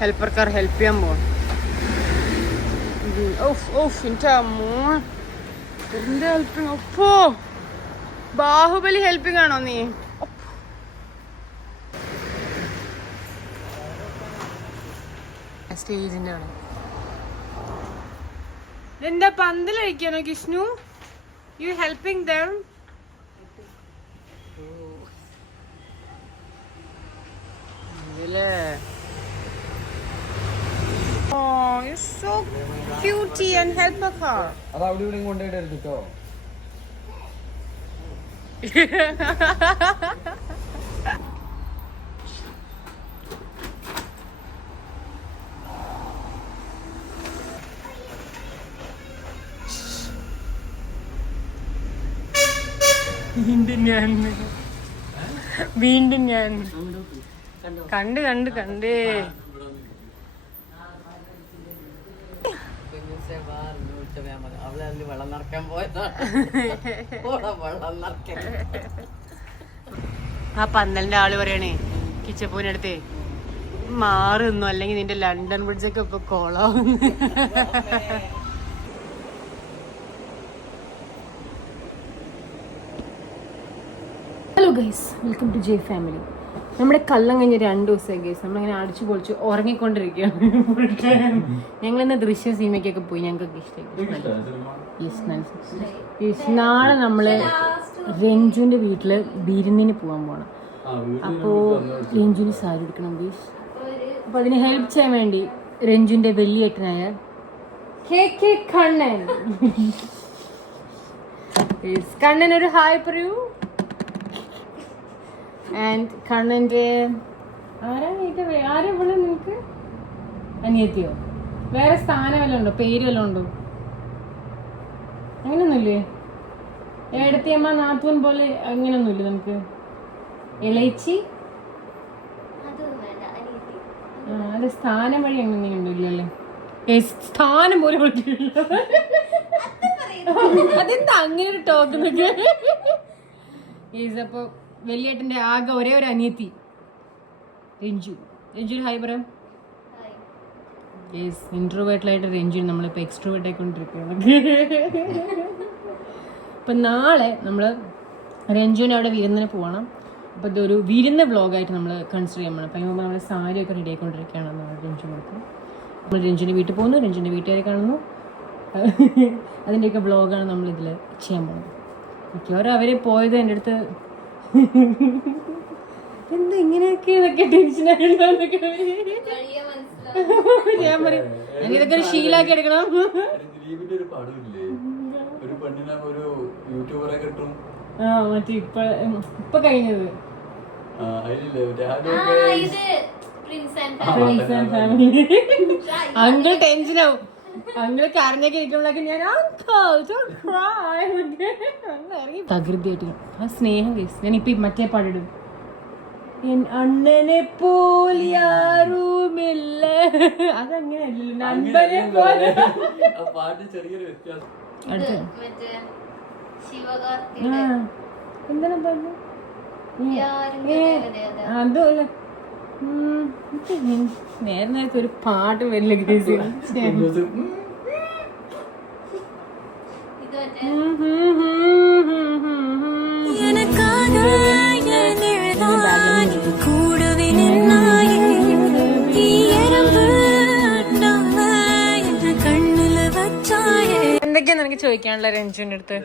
ഹെൽപ്പർക്കാർ help ചെയ്യാൻ പോവാം. എൻ്റെ അമ്മോ എന്റെ ഹെൽപ്പിങ്. ഒപ്പോ ബാഹുബലി ഹെൽപ്പിംഗ് ആണോ നീ? സ്റ്റേജിന്റെ അവിടെ എന്താ പന്തലഴിക്കാനോ Kishnu? You helping them? Oh, you're so cutie and help her. അത് അവിടെ ഇവിടെ കൊണ്ടുപോയിട്ട് കേട്ടോ. വീണ്ടും ഞാൻ കണ്ട് വെള്ളം നിറയ്ക്കാൻ പോയതാണ്. ആ പന്തലിന്റെ ആള് പറയണേ കിച്ചപ്പൂവിനടുത്ത് മാറുന്നു, അല്ലെങ്കിൽ നിന്റെ ലണ്ടൻ ബ്രിഡ്ജൊക്കെ ഇപ്പൊ കോളാവുന്നു. Hello guys, welcome to J family. നമ്മുടെ കള്ളം കഴിഞ്ഞ് 2 ദിവസമായി ഗൈസ്. നമ്മളിങ്ങനെ അടിച്ചു പൊളിച്ച് ഉറങ്ങിക്കൊണ്ടിരിക്കുകയാണ്. ഞങ്ങളിന്ന് ദൃശ്യ സിനിമയ്ക്കൊക്കെ പോയി, ഞങ്ങൾക്കൊക്കെ ഇഷ്ടമായി. നാളെ നമ്മള് രഞ്ജുവിന്റെ വീട്ടില് വിരുന്നിന് പോകാൻ പോകണം. അപ്പോ രഞ്ജുവിന് സാരി എടുക്കണം ഗൈസ്. അപ്പൊ അതിന് ഹെൽപ്പ് ചെയ്യാൻ വേണ്ടി രഞ്ജുവിന്റെ വലിയേട്ടനായ കണ്ണൻ കണ്ണൻ ഒരു ഹായ് പറയൂ. ആൻഡ് കണ്ണൻ്റെ ആരാ ഇവിടെ നിനക്ക് അനിയത്തിയോ? വേറെ സ്ഥാനം വല്ലതും ഉണ്ടോ? പേര് വല്ലതും ഉണ്ടോ? അങ്ങനെയൊന്നുമില്ലേ? ഏടത്തിയമ്മ നാത്തൂൻ പോലെ അങ്ങനെയൊന്നുമില്ല നമുക്ക്? ഇളയിച്ചി അതെ, സ്ഥാനം വഴി അങ്ങനെ ഉണ്ടല്ലേ? സ്ഥാനം പോലെ അതെന്താ അങ്ങനെ ഒരു ടോക്ക് നോക്കിയ? അപ്പൊ വലിയേട്ടന്റെ ആകെ ഒരേ ഒരു അനിയത്തി രഞ്ജു. ഹായ് പറയാം. ഇൻട്രോവേർട്ടിലായിട്ട് രഞ്ജു നമ്മളിപ്പോൾ എക്സ്ട്രോവേർട്ട് ആയിക്കൊണ്ടിരിക്കുകയാണ്. അപ്പം നാളെ നമ്മൾ രഞ്ജുവിൻ്റെ അവിടെ വിരുന്നിന് പോകണം. അപ്പോൾ ഇതൊരു വിരുന്ന് വ്ളോഗായിട്ട് നമ്മൾ കൺസിഡർ ചെയ്യാൻ പോകണം. അപ്പം അതിന് മുമ്പ് നമ്മൾ സാരിയൊക്കെ റെഡി ആയിക്കൊണ്ടിരിക്കുകയാണെന്ന് രഞ്ജു നോക്കും. നമ്മൾ രഞ്ജുവിൻ്റെ വീട്ടിൽ പോകുന്നു, രഞ്ജുവിൻ്റെ വീട്ടുകാരെ കാണുന്നു. അതിൻ്റെയൊക്കെ വ്ളോഗാണ് നമ്മളിതിൽ ചെയ്യാൻ പോകുന്നത്. മിക്കവാറും അവർ പോയത് എൻ്റെ അടുത്ത് എന്താ ഇങ്ങനെയൊക്കെ ഇതൊക്കെ ടെൻഷനായിട്ടോ ഞാൻ പറയും. ഇതൊക്കെ ഒരു ശീലാക്കി എടുക്കണം. മറ്റേ ഇപ്പൊ കഴിഞ്ഞത് അങ്കിൾ ടെൻഷനാവും. അങ്കിള് കരഞ്ഞൊക്കെ ഇരിക്കുമ്പോഴൊക്കെ ഞാൻ തകൃതിയായിട്ട് ആ സ്നേഹം കേസ്. ഞാൻ ഇപ്പൊ മറ്റേ പാടിടും, അണ്ണനെ പോലിയാറുമില്ല. അതങ്ങനെയല്ലല്ലോ, നൻപനെ പോലെ. എന്താണ് പറഞ്ഞു? അതുമല്ല, നേരത്തെ ഒരു പാട്ട് വരില്ല കേസ്. എന്തൊക്കെയാ നിനക്ക് ചോദിക്കാനുള്ള രഞ്ജുവിന്റെ അടുത്ത്?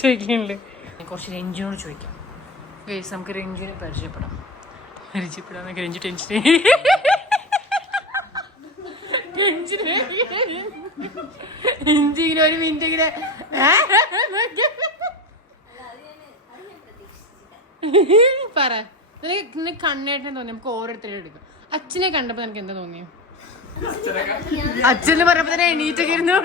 ചോദിക്കുന്നുണ്ട്. കുറച്ച് രഞ്ജുവിനോട് ചോദിക്കാം. ഗൈസ്, നമുക്ക് രഞ്ജുവിനെ പരിചയപ്പെടാം. രഞ്ജു ടെൻഷൻ. രഞ്ജുവിന് ഒരു മിനിറ്റ് ഇങ്ങനെ പറ. നിനക്ക് കണ്ണേട്ടനെ തോന്നി? നമുക്ക് ഓരോരുത്തരും എടുക്കാം. അച്ഛനെ കണ്ടപ്പോ നിനക്ക് എന്താ തോന്നിയോ? അച്ഛന് പറഞ്ഞപ്പോ തന്നെ എണീറ്റൊക്കെ ഇരുന്നു.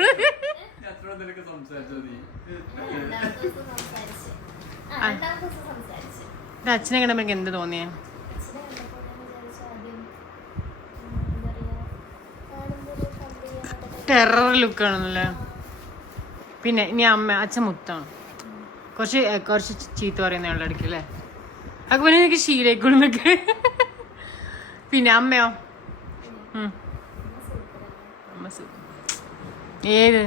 അച്ഛനെ കണ്ടപ്പോ എനിക്ക് എന്ത് തോന്നിയേ? ടെറർ ലുക്കാണെന്നല്ലേ. പിന്നെ ഇനി അച്ഛൻ മുത്താണ്. കുറച്ച് ചീത്ത പറയുന്ന ആളുടെ അടുക്ക് അല്ലേ? അപ്പൊ പിന്നെ എനിക്ക് ശീലയിക്കൊള്ളൊക്കെ. പിന്നെ അമ്മയോ? ഏത്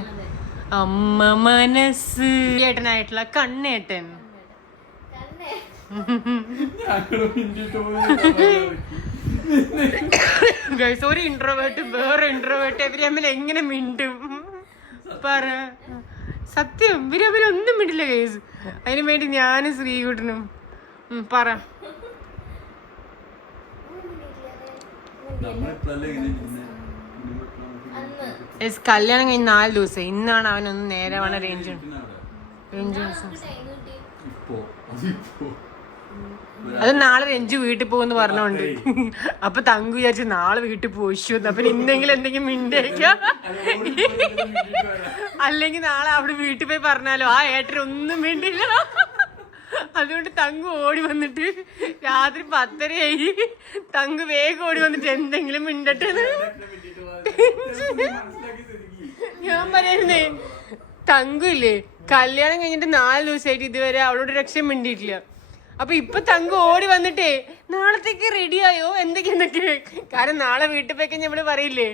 അമ്മ മനസ്സ് ഏട്ടനായിട്ടുള്ള കണ്ണേട്ടൻ. ഒരു ഇൻട്രോവേർട്ട് വേറെ ഇൻട്രോവേർട്ട് ഇവര് തമ്മിൽ എങ്ങനെ മിണ്ടും പറ? സത്യം ഇവര് തമ്മിൽ ഒന്നും മിണ്ടില്ല ഗൈസ്. അതിനു വേണ്ടി ഞാനും ശ്രീകുട്ടനും പറ. കല്യാണം കഴിഞ്ഞ് 4 ദിവസം. ഇന്നാണ് അവനൊന്ന് നേരെ വേണം റേഞ്ച്. അത് നാളെ രഞ്ജു വീട്ടിൽ പോകുമെന്ന് പറഞ്ഞോണ്ട്. അപ്പൊ തങ്കു വിചാരിച്ചു നാളെ വീട്ടിൽ പോയിച്ചു. അപ്പൊ ഇന്നെങ്കിലും എന്തെങ്കിലും മിണ്ടേക്കാം, അല്ലെങ്കിൽ നാളെ അവിടെ വീട്ടിൽ പോയി പറഞ്ഞാലോ ആ ഏട്ടനൊന്നും മിണ്ടില്ല. അതുകൊണ്ട് തങ്കു ഓടി വന്നിട്ട് രാത്രി 10:30 തങ്കു വേഗം ഓടി വന്നിട്ട് എന്തെങ്കിലും മിണ്ടട്ടെ. ഞാൻ പറയായിരുന്നേ തങ്കു ഇല്ലേ കല്യാണം കഴിഞ്ഞിട്ട് 4 ദിവസമായിട്ട് ഇതുവരെ അവളോട് രക്ഷ മിണ്ടിയിട്ടില്ല. അപ്പൊ ഇപ്പൊ തങ്കു ഓടി വന്നിട്ടേ നാളത്തേക്ക് റെഡിയായോ എന്തൊക്കെ. കാരണം നാളെ വീട്ടിൽ പോയി നമ്മള് പറയില്ലേ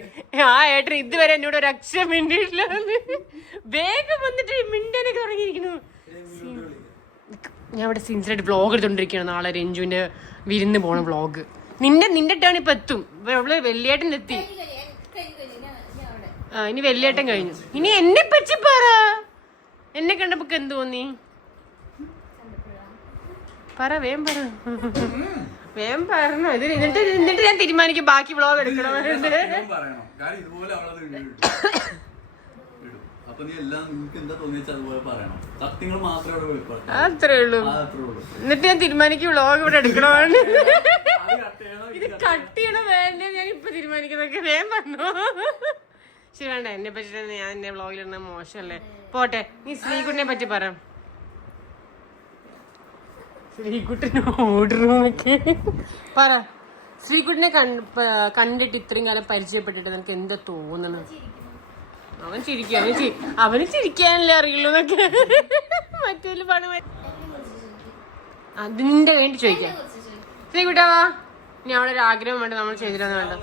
ആ ഏട്ടൻ ഇതുവരെ എന്നോട് ഒരു അക്ഷരം മിണ്ടിയിട്ടില്ല. വേഗം വന്നിട്ട് മിണ്ടാനൊക്കെ തുടങ്ങിയിരിക്കുന്നു. ഞാൻ ഇവിടെ സിൻസിയറായിട്ട് വ്ളോഗ് എടുത്തോണ്ടിരിക്കുകയാണ്. നാളെ രഞ്ജുവിന്റെ വിരുന്ന് പോണ വ്ളോഗ്. നിന്റെ ടേൺ ഇപ്പൊ എത്തും. അവള് വെള്ളിയേട്ടൻ എത്തി. ഇനി വെള്ളിയേട്ടൻ കഴിഞ്ഞു. ഇനി എന്നെ പറ്റി പറ. എന്നെ കണ്ടപ്പോ എന്ത് തോന്നി പറ? വേം പറഞ്ഞു. എന്നിട്ട് ഞാൻ തീരുമാനിക്കും ബാക്കി വ്ളോഗ് എടുക്കണം. അത്രേ ഉള്ളൂ. എന്നിട്ട് ഞാൻ തീരുമാനിക്കും വ്ളോഗ് ഇവിടെ എടുക്കണമെന്ന്. ഇത് കട്ട് ചെയ്യണം വേണ്ട ഞാൻ ഇപ്പൊ തീരുമാനിക്കുന്നൊക്കെ വേം പറഞ്ഞു. ശരി വേണ്ട, എന്നെ പറ്റി ഞാൻ എന്നെ വ്ളോഗിലിടുന്ന മോശമല്ലേ. പോട്ടെ, നീ ശ്രീകുട്ടിനെ പറ്റി പറ. ശ്രീകുട്ടന് ഓർഡറൊക്കെ പറ. ശ്രീകുട്ടിനെ കണ്ടിട്ട് ഇത്രയും കാലം പരിചയപ്പെട്ടിട്ട് നിനക്ക് എന്താ തോന്നണം? അവൻ ചിരിക്കും. അവന് ചിരിക്കാനല്ലേ അറിയുള്ളൂ എന്നൊക്കെ. മറ്റേ പണം അതിന്റെ വേണ്ടി ചോദിക്കാം. ശ്രീകുട്ടാവാ, ഇനി അവിടെ ഒരു ആഗ്രഹം വേണ്ട നമ്മൾ ചെയ്തില്ലെന്ന് വേണ്ട.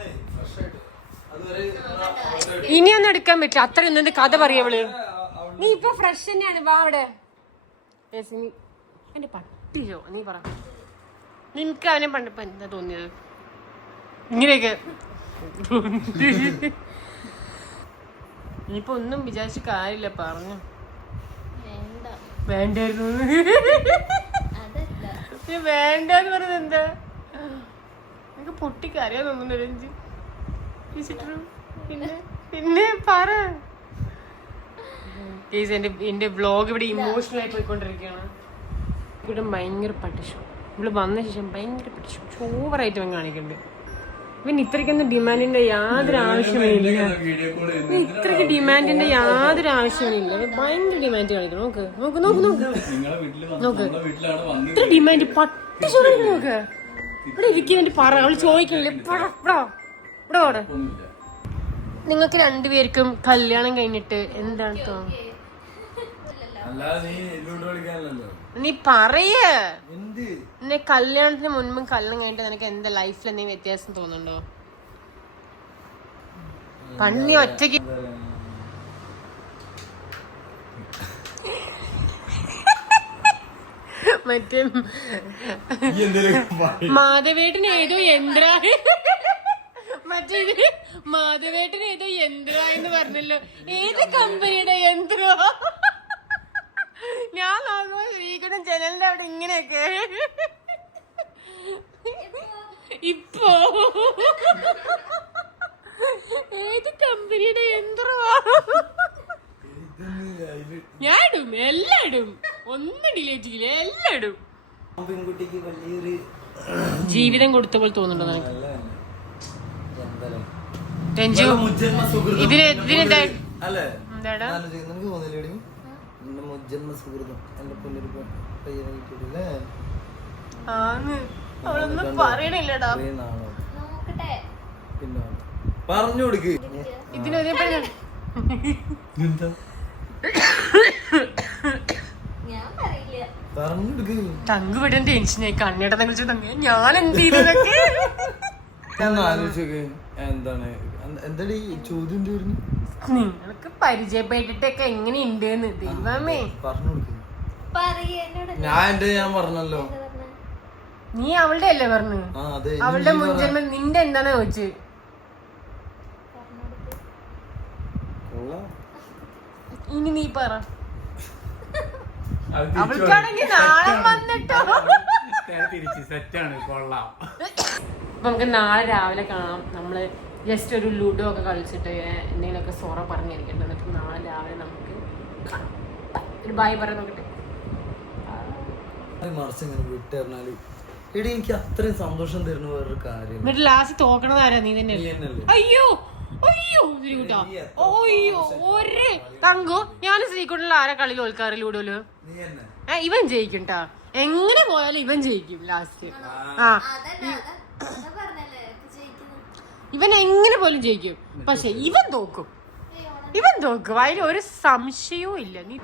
ഇനിയൊന്നും എടുക്കാൻ പറ്റില്ല. അത്രയൊന്നും എന്റെ കഥ പറയവള്. നീ ഇപ്പൊ ഫ്രഷ് തന്നെയാണ്. വാ അവിടെ. എന്റെ പട്ടിയോ നീ പറ. നിനക്ക് അവനെ പണ്ടിപ്പോ എന്താ തോന്നിയത്? ഇങ്ങനെയൊക്കെ ഇനിയിപ്പൊ ഒന്നും വിചാരിച്ച കാര്യമില്ല. പറഞ്ഞു വേണ്ടായിരുന്നു. വേണ്ടെന്ന് പറഞ്ഞത് എന്താ? എനിക്ക് പൊട്ടിക്കറിയാൻ തോന്നുന്നു രഞ്ജി. പിന്നെ പറ. എന്റെ വ്ളോഗ് ഇവിടെ ഇമോഷണൽ ആയി പോയിക്കൊണ്ടിരിക്കുകയാണ്. ഇവിടെ ഭയങ്കര പട്ടിഷോ. ഇവിടെ വന്ന ശേഷം ഭയങ്കര പട്ടിഷോ ഓവറായിട്ട് അവൻ കാണിക്കുന്നുണ്ട്. പിന്നെ ഇത്രയ്ക്കൊന്നും ഡിമാൻഡിന്റെ യാതൊരു ആവശ്യമില്ല. ഇത്രയ്ക്ക് ഡിമാൻഡിന്റെ യാതൊരു ആവശ്യമില്ല. ഭയങ്കര ഡിമാൻഡ് കാണിക്കണം. നോക്ക് ഇത്ര ഡിമാൻഡ് പട്ടിഷോ നോക്ക്. ഇവിടെ ഇരിക്കുന്നതിന്റെ പറ. അവള് ചോദിക്കണില്ലേ ഇവിടെ. നിങ്ങൾക്ക് രണ്ടുപേർക്കും കല്യാണം കഴിഞ്ഞിട്ട് എന്താണ് തോന്നുന്നത്? നീ പറയേ. നിന്നെ കല്യാണത്തിന് മുൻപും കല്യാണം കഴിഞ്ഞിട്ട് നിനക്ക് എന്താ ലൈഫിൽ എന്തെങ്കിലും വ്യത്യാസം തോന്നുന്നുണ്ടോ? പണ്ണി ഒറ്റയ്ക്ക് മറ്റേ മാധവേട്ടന് ഏതോ യന്ത്ര മാധവേട്ടന് ഏതോ യന്ത്ര എന്ന് പറഞ്ഞല്ലോ. ഏത് കമ്പനിയുടെ യന്ത്രോ? ഞാൻ നോക്കുമ്പോ ശ്രീകുട്ടൻ ജനലിന്റെ അവിടെ ഇങ്ങനെയൊക്കെ. ഇപ്പോ ഏത് കമ്പനിയുടെ യന്ത്രമാ? ഞാൻ ഇടും, എല്ലാം ഇടും. ഒന്നും ഡിലേറ്റ് ചെയ്യില്ല, എല്ലാം ഇടും. ജീവിതം കൊടുത്ത പോലെ തോന്നുന്നുണ്ടോ നിനക്ക് രഞ്ജു? ഇതിനെന്താ അവളൊന്നും പറയണില്ലടാ. പറഞ്ഞു കൊടുക്ക്. ഇതിനൊരേ ഞാൻ പറയില്ല. പറഞ്ഞെടുക്ക്. തങ്ക് വിടാൻ ടെൻഷനായി കണ്ണിടന്നെ കുറിച്ച് തങ്ങ ഞാൻ എന്ത് ചെയ്തതൊക്കെ ഒന്ന് ആലോചിച്ചോക്ക്. എന്താണ് എന്താടി ചോദ്യം തീർന്നു? നിങ്ങൾക്ക് പരിചയപ്പെട്ടിട്ടൊക്കെ എങ്ങനെയുണ്ട് ദൈവമേ പറഞ്ഞു കൊടുക്ക്. ഞാൻ പറഞ്ഞല്ലോ. നീ അവളുടെ അല്ലേ പറഞ്ഞു? ആ അതെ. അവളുടെ മുൻജന്മം നിന്റെ എന്താന്ന് ചോദിച്ചു. ഇനി നീ പറ. അവൾക്കാണെങ്കിൽ നാളെ വന്നിട്ടോ. നമുക്ക് നാളെ രാവിലെ കാണാം. നമ്മള് ജസ്റ്റ് ഒരു ലുഡോ ഒക്കെ കളിച്ചിട്ട് എന്തെങ്കിലുമൊക്കെ സൊറ പറഞ്ഞിരിക്കട്ടെ. എന്നിട്ട് നാളെ രാവിലെ നമുക്ക് കാണാം. ഒരു ബൈ പറയാൻ നോക്കട്ടെ. മറിച്ചിങ്ങനെ വിട്ടറിഞ്ഞാല് എടി എനിക്ക് അത്രയും സന്തോഷം തരുന്ന വേറൊരു കാര്യം. എന്നിട്ട് ലാസ്റ്റ് തോക്കണത് ആരാ? നീ തന്നെ. അയ്യോ അയ്യോ ശ്രീകുട്ടാ, അയ്യോ ഒരേ തങ്കു ഞാൻ ശ്രീകുട്ടിൽ ആരാ കളി തോൽക്കാറ് ലൂഡോയില്? ഇവൻ ജയിക്കും ട്ടാ. എങ്ങനെ പോയാലും ഇവൻ ജയിക്കും ലാസ്റ്റ്. ആ ഇവൻ എങ്ങനെ പോലും ജയിക്കും. പക്ഷെ ഇവൻ തോക്കും, ഇവൻ തോക്കും. അതിൽ ഒരു സംശയവും ഇല്ല. നീ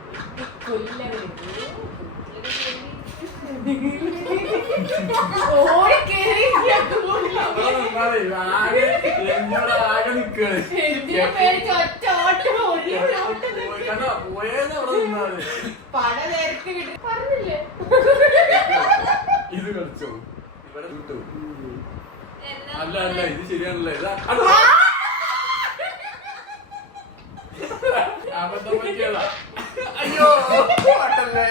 ഇത് കളിച്ചോ ഇവിടെ കിട്ടു. അല്ല അല്ല ഇത് ശരിയാണല്ലേ. അബദ്ധം പറ്റിയതാ. അയ്യോ പാട്ടല്ലേ.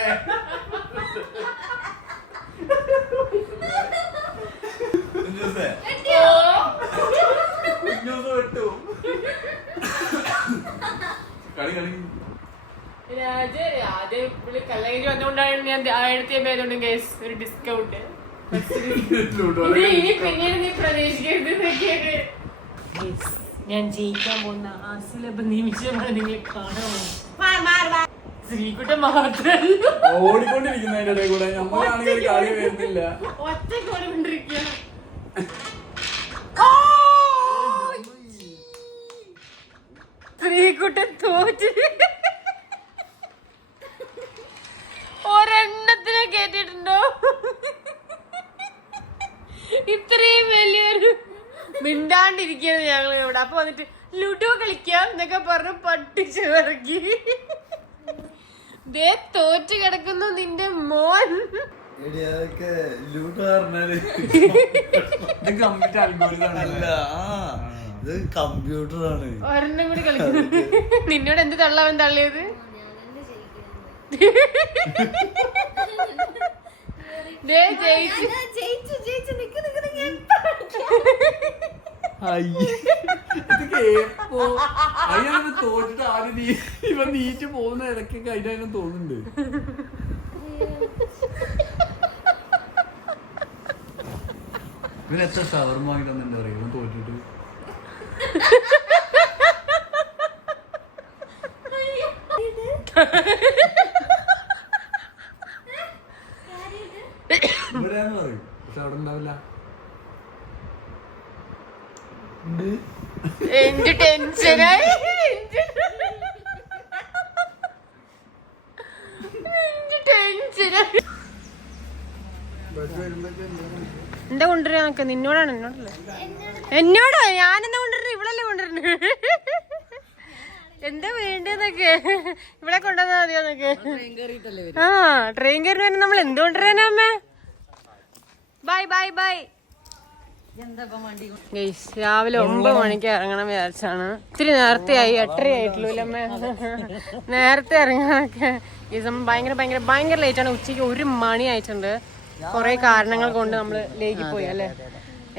കളി കളി കല്ലകരി വന്നുകൊണ്ടാണ് ഞാൻ 1000 ആയതുകൊണ്ട് ഗൈസ് ഒരു ഡിസ്കൗണ്ട്. പിന്നീട് നീ പ്രതീക്ഷിക്കരുത്. ഞാൻ ജയിക്കാൻ പോകുന്ന ആ സുലഭ നിമിഷമാണ് നിങ്ങൾ കാണാൻ. ശ്രീകുട്ടൻ മാത്രല്ല ഓടിക്കൊണ്ടിരിക്കുന്നതിന്റെ ഇടയിൽ കൂടെ നമ്മളാണെങ്കിൽ കളി വരുന്നില്ല. ഒറ്റ ഓടിക്കൊണ്ടിരിക്കുക. ശ്രീകുട്ടൻ തോറ്റ് ഒരെണ്ണത്തിനെ കേട്ടിട്ടുണ്ടോ? ഇത്രയും വലിയൊരു മിണ്ടാണ്ടിരിക്കുന്നത് ഞങ്ങൾ ഇവിടെ. അപ്പൊ വന്നിട്ട് ലുഡോ കളിക്കാം എന്നൊക്കെ പറഞ്ഞ് പട്ടിച്ച് ഇറക്കി. ദേ തോറ്റ് കിടക്കുന്നു നിന്റെ മോൻ. കമ്പ്യൂട്ടറാണ്. ഒരെണ്ണം കൂടി കളിക്കുന്നു. നിന്നോട് എന്ത് തള്ളവൻ തള്ളിയത്? തോറ്റിട്ട് ആദ്യം ഇവ നീറ്റ് പോകുന്ന ഇടയ്ക്കൊക്കെ അതിനെ തോന്നുന്നുണ്ട്. ഇവന് എത്ര ഷവർമ വാങ്ങി തന്നെ അറിയാം ഇവൻ തോറ്റിട്ട്. ഇവിടെയാന്ന് പറയും പക്ഷെ അവിടെ ഉണ്ടാവില്ല. എന്ത് ടെൻഷനായി. എന്താ കൊണ്ടുവരാന്നൊക്കെ നിന്നോടാണ്? എന്നോടല്ലേ? എന്നോടോ? ഞാനെന്താ കൊണ്ടുവരുന്നത്? ഇവളല്ലേ കൊണ്ടുവരുന്നത്. എന്താ വേണ്ടതൊക്കെ ഇവിടെ കൊണ്ടുവന്നാ മതിയോന്നൊക്കെ. ആ ട്രെയിൻ കയറി വരുന്ന നമ്മൾ എന്ത് കൊണ്ടുവരാനാ അമ്മ? Bye bye bye. രാവിലെ 9 മണിക്ക് ഇറങ്ങണം വിചാരിച്ചാണ്. ഇത്തിരി നേരത്തെ ആയി. 8:30 ആയിട്ടുള്ളൂ അമ്മ. നേരത്തെ ഇറങ്ങാനൊക്കെ ഈ സമയം ഭയങ്കര ലേറ്റാണ്. ഉച്ചയ്ക്ക് 1 മണി ആയിട്ടുണ്ട്. കുറെ കാരണങ്ങൾ കൊണ്ട് നമ്മൾ ലേക്കി പോയി അല്ലേ.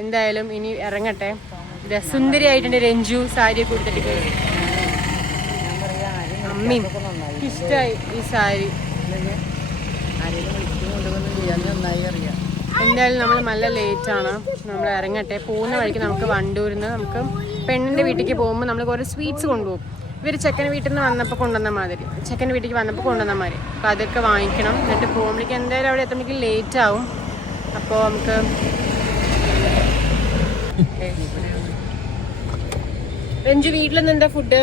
എന്തായാലും ഇനി ഇറങ്ങട്ടെ. സുന്ദരി ആയിട്ടുണ്ട് രഞ്ജു. സാരിയൊക്കെ കൊടുത്തിട്ട് അമ്മയും ഇഷ്ടായി ഈ സാരി. എന്തായാലും നമ്മൾ നല്ല ലേറ്റാണ്. നമ്മൾ ഇറങ്ങട്ടെ. പോകുന്ന വഴിക്ക് നമുക്ക് വണ്ടൂരിന്ന് നമുക്ക് പെണ്ണിൻ്റെ വീട്ടിലേക്ക് പോകുമ്പോൾ നമ്മൾ കുറേ സ്വീറ്റ്സ് കൊണ്ടുപോകും. ഇവർ ചെക്കൻ്റെ വീട്ടിൽ നിന്ന് വന്നപ്പോൾ കൊണ്ടുവന്ന മാതിരി, ചെക്കൻ്റെ വീട്ടിലേക്ക് വന്നപ്പോൾ കൊണ്ടുവന്ന മാതിരി. അപ്പോൾ അതൊക്കെ വാങ്ങിക്കണം. എന്നിട്ട് പോകുമ്പോഴേക്ക് എന്തായാലും അവിടെ എത്തുമ്പോഴേക്കും ലേറ്റ് ആവും. അപ്പോൾ നമുക്ക് രഞ്ജു വീട്ടിലൊന്നും എന്താ ഫുഡ്?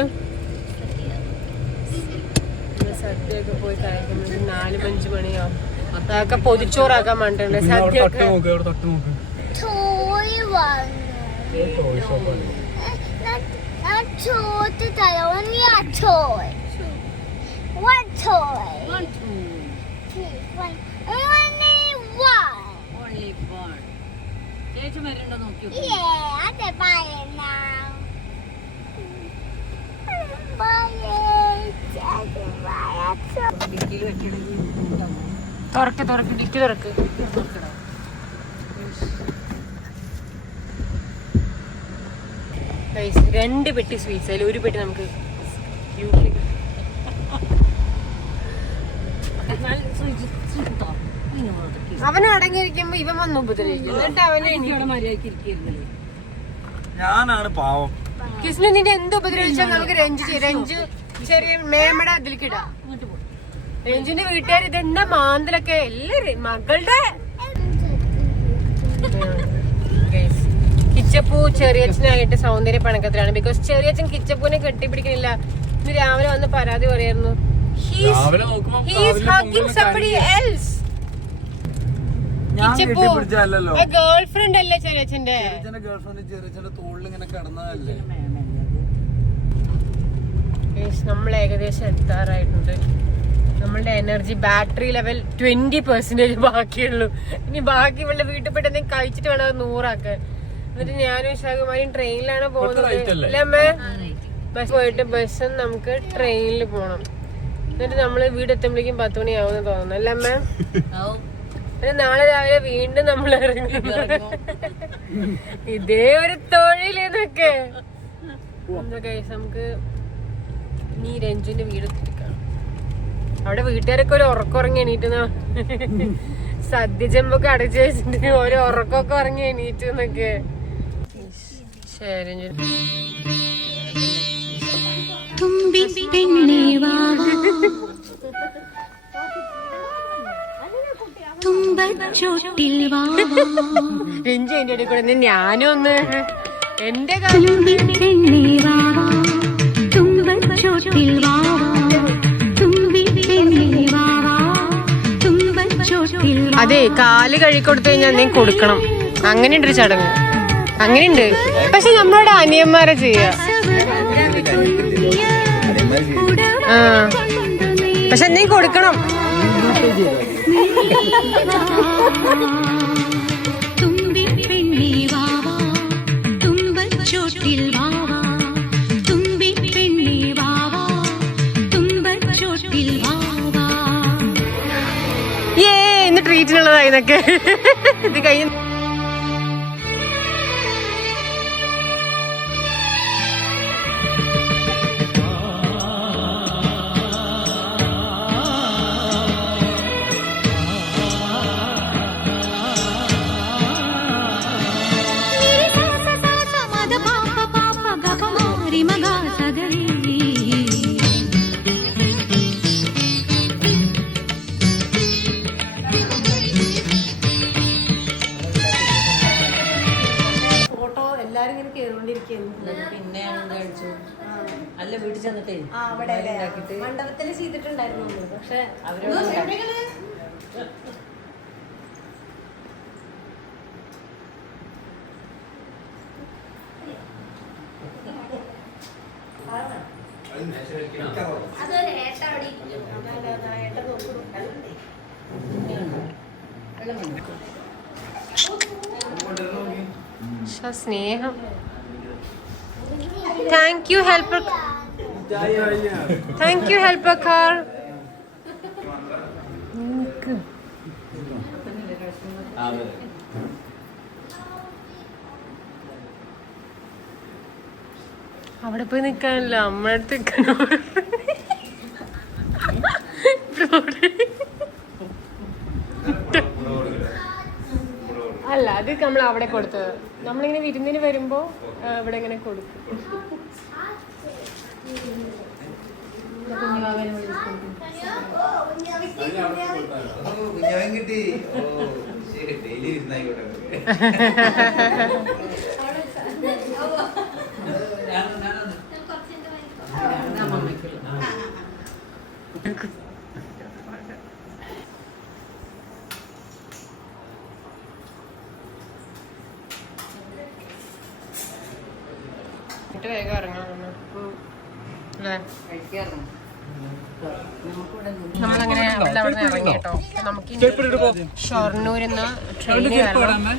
സദ്യയൊക്കെ പോയി കഴിക്കുമ്പോൾ 4-5 മണിയാവും. അതൊക്കെ പൊതിച്ചോറാക്കാൻ വേണ്ടിട്ടുണ്ട് സദ്യയൊക്കെ. തുറക്ക് തുറക്ക് ഡിക്കി തുറക്ക്. രണ്ട് പെട്ടി സ്വീറ്റ്സ്, അതിൽ ഒരു പെട്ടി നമുക്ക് അവൻ അടങ്ങിയിരിക്കുമ്പോ ഇവൻ വന്ന് ഉപദ്രവിക്കും. എന്നിട്ട് അവനെ ഞാനാണ് പാവം. കിസ്നു നിന്റെ എന്ത് ഉപദ്രവിച്ചാൽ നമുക്ക് രഞ്ജു ചെറിയ മേമയുടെ അതിലേക്ക് ഇടാം. രഞ്ജുന്റെ വീട്ടുകാർ ഇതെന്താ മാന്തലൊക്കെ എല്ലാരും മകളുടെ. കിച്ചപ്പൂ ചെറിയച്ഛനായിട്ട് സൗന്ദര്യ പണക്കത്തിലാണ്. ബിക്കോസ് ചെറിയച്ഛൻ കിച്ചപ്പൂനെ കെട്ടിപ്പിടിക്കുന്നില്ല. ഇന്ന് രാവിലെ വന്ന് പരാതി പറയായിരുന്നു. ഗേൾഫ്രണ്ട് അല്ലേ ചെറിയച്ഛന്റെ? നമ്മൾ ഏകദേശം എത്താറായിട്ടുണ്ട്. നമ്മളുടെ എനർജി ബാറ്ററി ലെവൽ 20% ബാക്കിയുള്ളൂ. ഇനി ബാക്കി ഇവളുടെ വീട്ടിൽ പോയിട്ട് എന്തെങ്കിലും കഴിച്ചിട്ട് വേണം അത് 100 എന്നിട്ട് ഞാനും ശാഖമാരിയും ട്രെയിനിലാണ് പോകുന്നത്. അല്ലേ അമ്മേ? ബസ് പോയിട്ട് ബസ്സും നമുക്ക് ട്രെയിനിൽ പോണം. എന്നിട്ട് നമ്മള് വീടെത്തുമ്പോഴേക്കും 10 മണിയാവുമെന്ന് തോന്നുന്നു. അല്ലേ അമ്മേ? നാളെ രാവിലെ വീണ്ടും നമ്മൾ ഇറങ്ങി. ഇതേ ഒരു തൊഴിലെന്നൊക്കെ നമുക്ക് നീ രഞ്ജുവിന്റെ വീട് എത്തിക്കണം. അവിടെ വീട്ടുകാരൊക്കെ ഒരു ഉറക്കുറങ്ങി എണീറ്റുന്ന സദ്യ ചെമ്പൊക്കെ അടച്ചു വെച്ചിട്ട് ഒരു ഉറക്കമൊക്കെ ഉറങ്ങി എണീറ്റു എന്നൊക്കെ. ശരി രഞ്ജു എന്റെ ഇടയിൽ കൂടെ ഞാനും ഒന്ന് എന്റെ കാര്യം. അതെ, കാല് കഴുകിക്കൊടുത്തു കഴിഞ്ഞാൽ എന്തെങ്കിലും കൊടുക്കണം. അങ്ങനെയുണ്ടൊരു ചടങ്ങ്. അങ്ങനെയുണ്ട്. പക്ഷെ നമ്മളോട് അനിയന്മാരെ ചെയ്യാ. പക്ഷെ എന്തെങ്കിലും കൊടുക്കണം. ഇന്ന് ട്രീറ്റിനുള്ളതായി എന്നൊക്കെ ഇത് കഴിഞ്ഞ പിന്നെ അല്ല വീട്ടിൽ ചെന്നിട്ടേ മണ്ഡപത്തില് ചെയ്തിട്ടുണ്ടായിരുന്നു. പക്ഷെ അവരോട് സ്നേഹം. Thank you helper. Thank you helper car. അവിടെ പോയി നിക്കാനല്ല, നമ്മുടെ അടുത്ത് നിൽക്കണോ? അല്ല, അത് നമ്മൾ അവിടെ കൊടുത്തത്. നമ്മളിങ്ങനെ വിരുന്നിന് വരുമ്പോ ഇവിടെ ഇങ്ങനെ കൊടുക്കും. കഴിച്ചിട്ട് വേഗം ഇറങ്ങണം അല്ലേ? നമ്മളങ്ങനെ അവിടെ നിന്ന് ഇറങ്ങി കേട്ടോ. നമുക്ക് ഷൊർണൂരിൽ നിന്ന് ട്രെയിനിൽ വരണം.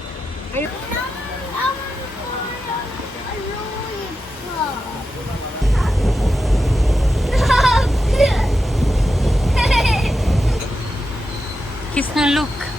Kiss no look.